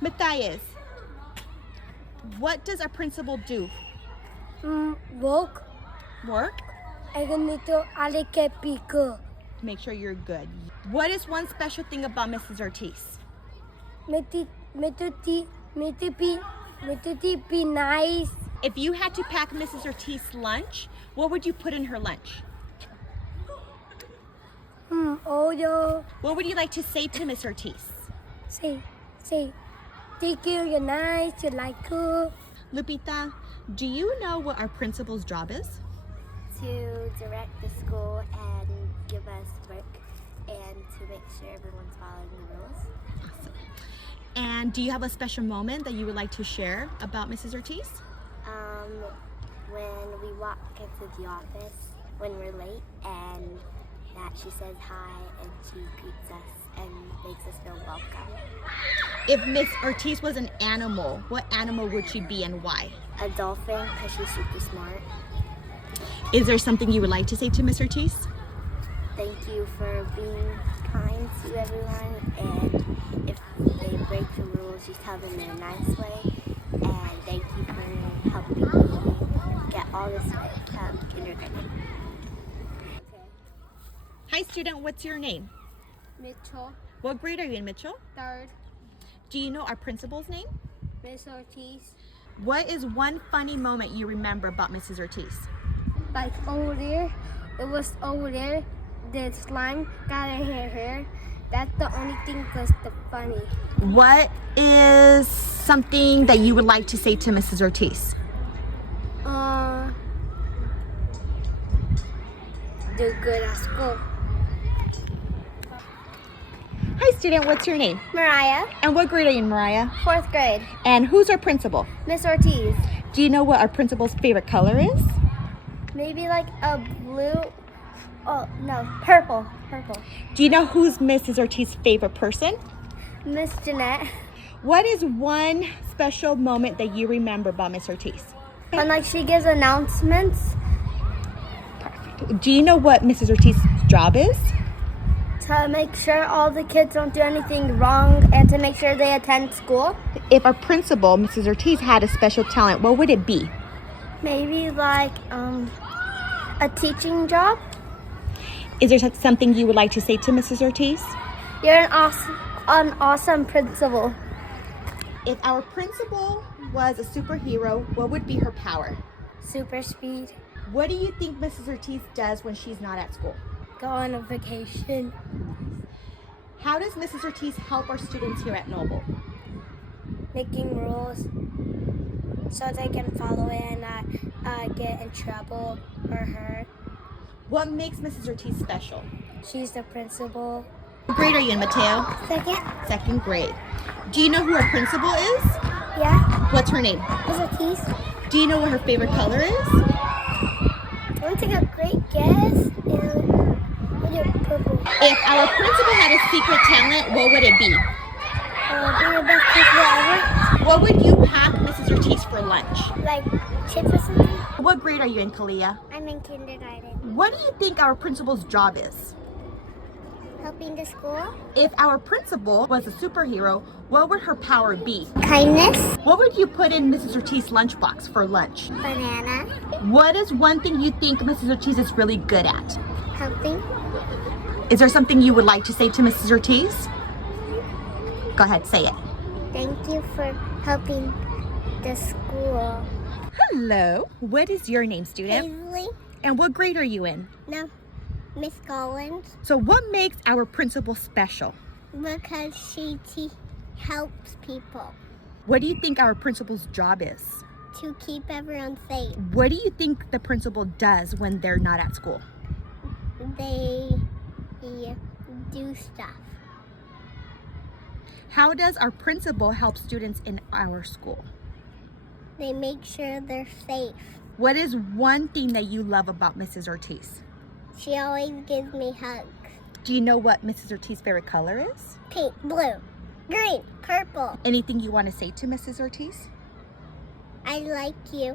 Matthias, what does our principal do? Work. Work? I ganito alike pico. Make sure you're good. What is one special thing about Mrs. Ortiz? Metuti be nice. If you had to pack Mrs. Ortiz's lunch, what would you put in her lunch? Oyo. What would you like to say to Miss Ortiz? Say, thank you, you're nice, you like cool. Lupita, do you know what our principal's job is? To direct the school and give us work and to make sure everyone's following the rules. Awesome. And do you have a special moment that you would like to share about Mrs. Ortiz? When we walk into the office when we're late and that she says hi and she greets us and makes us feel welcome. If Miss Ortiz was an animal, what animal would she be and why? A dolphin because she's super smart. Is there something you would like to say to Miss Ortiz? Thank you for being kind to everyone, and if they break the rules, you tell them in a nice way. And thank you for helping me get all this way from kindergarten. Hi student, what's your name? Mitchell, What grade are you in, Mitchell? 3rd. Do you know our principal's name? Miss Ortiz. What is one funny moment you remember about Mrs. Ortiz? Like over there, it was over there, the slime got in her hair. That's the only thing that's the funny. What is something that you would like to say to Mrs. Ortiz? Do good at school. Hi student, what's your name? Mariah, And what grade are you in, Mariah? 4th grade. And who's our principal? Miss Ortiz. Do you know what our principal's favorite color is? Maybe like a blue, oh no, purple. Do you know who's Mrs. Ortiz's favorite person? Miss Jeanette. What is one special moment that you remember about Miss Ortiz? When like she gives announcements Do you know what Mrs. Ortiz's job is? to make sure all the kids don't do anything wrong and to make sure they attend school. If our principal, Mrs. Ortiz, had a special talent, what would it be? Maybe like a teaching job. Is there something you would like to say to Mrs. Ortiz? You're an awesome principal. If our principal was a superhero, what would be her power? Super speed. What do you think Mrs. Ortiz does when she's not at school? Go on a vacation. How does Mrs. Ortiz help our students here at Noble? Making rules so they can follow it and not get in trouble or hurt. What makes Mrs. Ortiz special? She's the principal. What grade are you in, Mateo? 2nd. Second grade. Do you know who our principal is? Yeah. What's her name? Miss Ortiz. Do you know what her favorite color is? I want to take a great guess. Purple. If our principal had a secret talent, what would it be? Be the best principal ever. What would you pack Mrs. Ortiz for lunch? Like chips or something. What grade are you in, Kalia? I'm in kindergarten. What do you think our principal's job is? Helping the school. If our principal was a superhero, what would her power be? Kindness. What would you put in Mrs. Ortiz's lunchbox for lunch? Banana. What is one thing you think Mrs. Ortiz is really good at? Helping. Is there something you would like to say to Mrs. Ortiz? Go ahead, say it. Thank you for helping the school. Hello, what is your name, student? Paisley. And what grade are you in? No. Miss Collins. So what makes our principal special? Because she helps people What do you think our principal's job is? to keep everyone safe. What do you think the principal does when they're not at school? They do stuff. How does our principal help students in our school? They make sure they're safe. What is one thing that you love about Mrs. Ortiz? She always gives me hugs. Do you know what Mrs. Ortiz's favorite color is? Pink, blue, green, purple. Anything you want to say to Mrs. Ortiz? I like you.